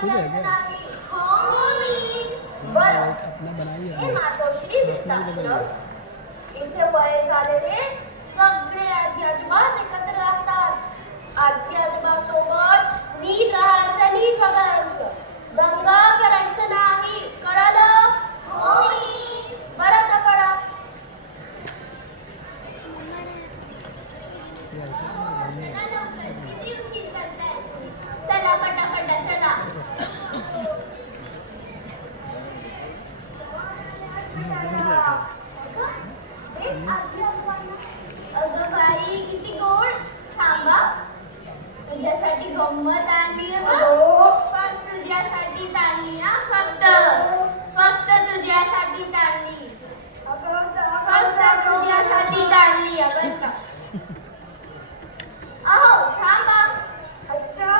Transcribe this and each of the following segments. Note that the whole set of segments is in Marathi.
खुद है क्या? अपना बनाइए इथे वय झालेले सगळे आजी आजोबा एकत्र राहतात. आजी आजोबा सोबत नीट राहायचं, नीट बघायचं, दंगा करायचं नाही, कळलं? बरं तर पडा. किती उशीर करताय? चला फटाफट चला. अगं बाई किती गोड. थांबा, तुझ्यासाठी गंमत आणली फक्त तुझ्यासाठी ताणली. फक्त तुझ्यासाठी ताणली. फक्त तुझ्यासाठी ताणली. बरं का? अहो थांबा. अच्छा,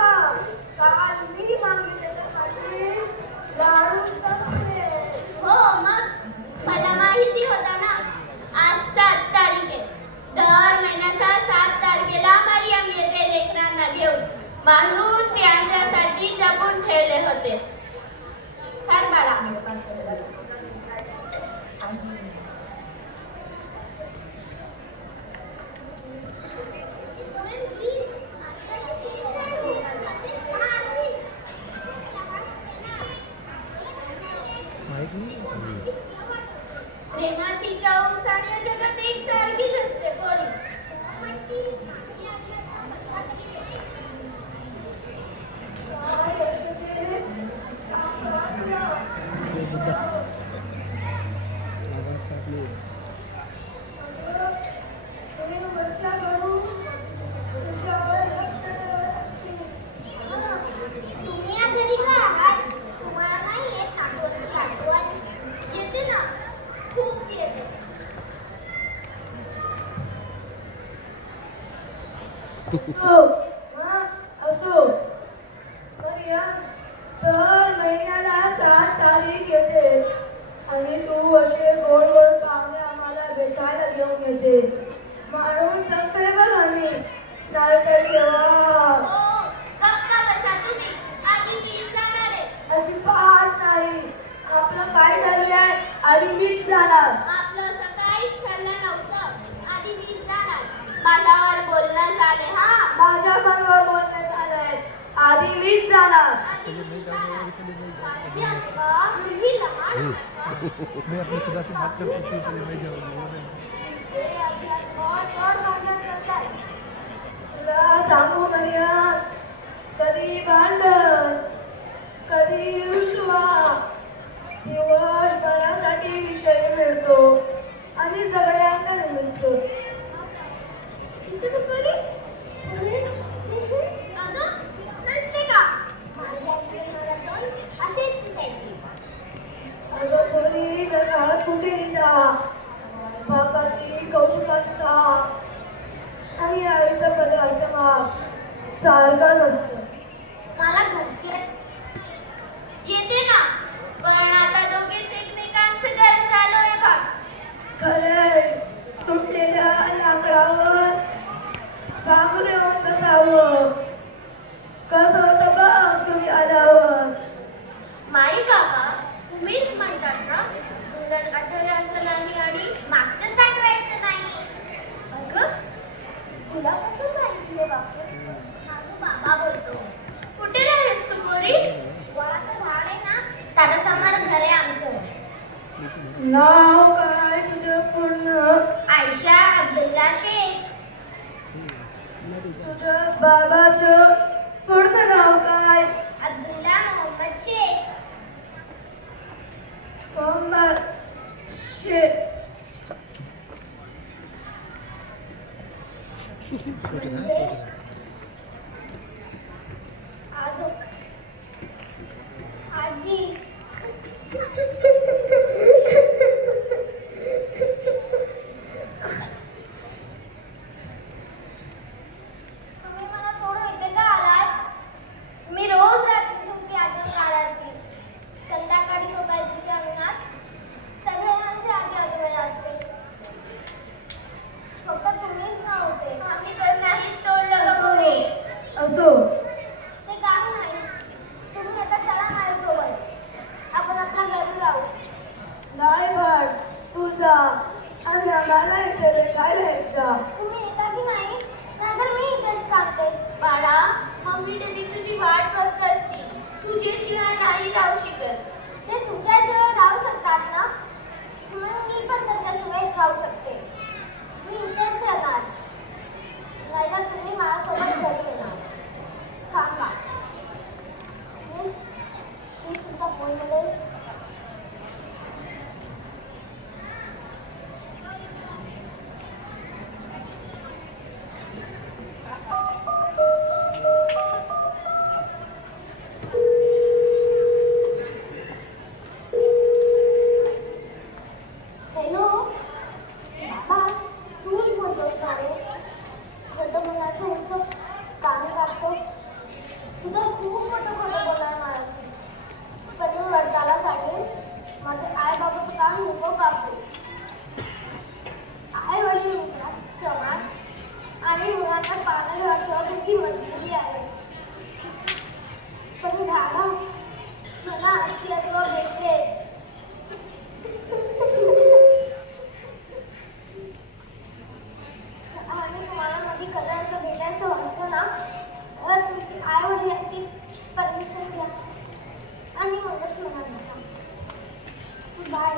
काल मी मागितले त्यासाठी लाडू संपले. हो मग मला माहिती होता ना. आज 7 तारीख आहे. दर महिन्याच्या 7 तारखेला मरियम येते लेकरांना घेऊन, म्हणून त्यांच्यासाठी जपून ठेवले होते. खर बाळा. प्रेमाची चव साऱ्या जगात एकसारखीच असते पोरी. तुम्ही या घरी का आहात? तुम्हाला नाही येत नातवांची आठवण? येते ना, खूप येते. असो मरियम, दर महिन्याला 7 तारीख येते आणि तू असे गोड गोड पाहुणे आम्हाला भेटायला घेऊन येते, म्हणून सांगते बघ आम्ही, नाहीतर केव्हा. गप्पा बसा तुम्ही. आधी मीच जाणार आहे. अजिबात नाही. आपलं काय ठरलंय? आधी मीच जाणार. आपलं असं काहीच ठरलं नव्हतं. आधी मीच जाणार. माझ्यावर बोलणं झाले. हा, माझ्या मनवर बोलण्यात आलंय. आधी मीच जाणार. आधी मीच जाणार. आजी आजोबा, तुम्ही लहान आहात का? मैं अपनी खुदा से बात करती हूँ इसलिए मैं जाऊँगा. हे आजी आजोबा फार भांडण करतात. तुला सांगू मरियम, कधी भांडण, कधी रुसवा, दिवसभरासाठी विषय मिळतो आणि सगळ्यांना मिळतो. इथे कुठली? अगं, नसते का? माझी आजी मराठन असेच दिसायची. अगं पोरी, जगात कुठेही जा, बापाची कौतुकाचा आणि आईचा पदराचा माप सारखाच असतं. मला घरची येते ना, पण आता दोघेच एकमेकांचं घर चालूय बघ. खरे तुटलेल्या लाकडावर पांघरून बसावं. कसं होतं बघ तुम्ही आल्यावर. माई काका, तुम्हीच म्हणतात ना, उलट आठवड्याचं नाही आणि मागचं साठवायचं नाही. अगं, तुला कसं माहिती हे वाक्य? माझं बाबा बोलतो. कुठे राहिलीस तू पोरी? वडाचं झाड आहे ना, त्याच्यासमोर घर आहे आमचं. नाव काय तुझं पूर्ण? आयशा अब्दुल्ला शेख. तुझ्या बाबाचं पूर्ण नाव काय? अब्दुल्ला मोहम्मद शेख. मोहम्मद शेख. म्हणजे आजी. तुम्ही मला सोडून इथे का आलात? मी रोज रात्री तुमची आठवण काढायची. संध्याकाळी झोपायची अंगणात सगळ्यांचे आजी आजोबा यायचे. फक्त तुम्हीच नव्हते. आम्ही तर नाहीच तोडलं नाही राहू शकत. ते तुमच्याजवळ राहू शकतात ना, मग मी पण त्यांच्यासोबत राहू शकते. मी इथेच राहणार, नाहीतर तुम्ही माझ्यासोबत घरी येणार. थांबा, मी सुद्धा फोनमध्ये हॅलो बाबा, तूच बोलतोस ना रे? खोटं बोलायचं उंच कान कापतो. तू तर खूप मोठं खोटं बोलणार माझ्याशी. पण मी वरचाला सांगेन, माझं आई बाबाचं काम नको कापू. आई वडील मित्रात श्रमात आणि मुलांना पाण्यात वाटणं तुमची मजबुरी आहे. पण दादा, मला आजची आजोबा भेटते. आणि तुम्हाला मध्ये कधी असं भेटायचं वाटलं ना, तर तुमची आई वडील यांची परमिशन घ्या आणि मगच मला भेटा. बाय.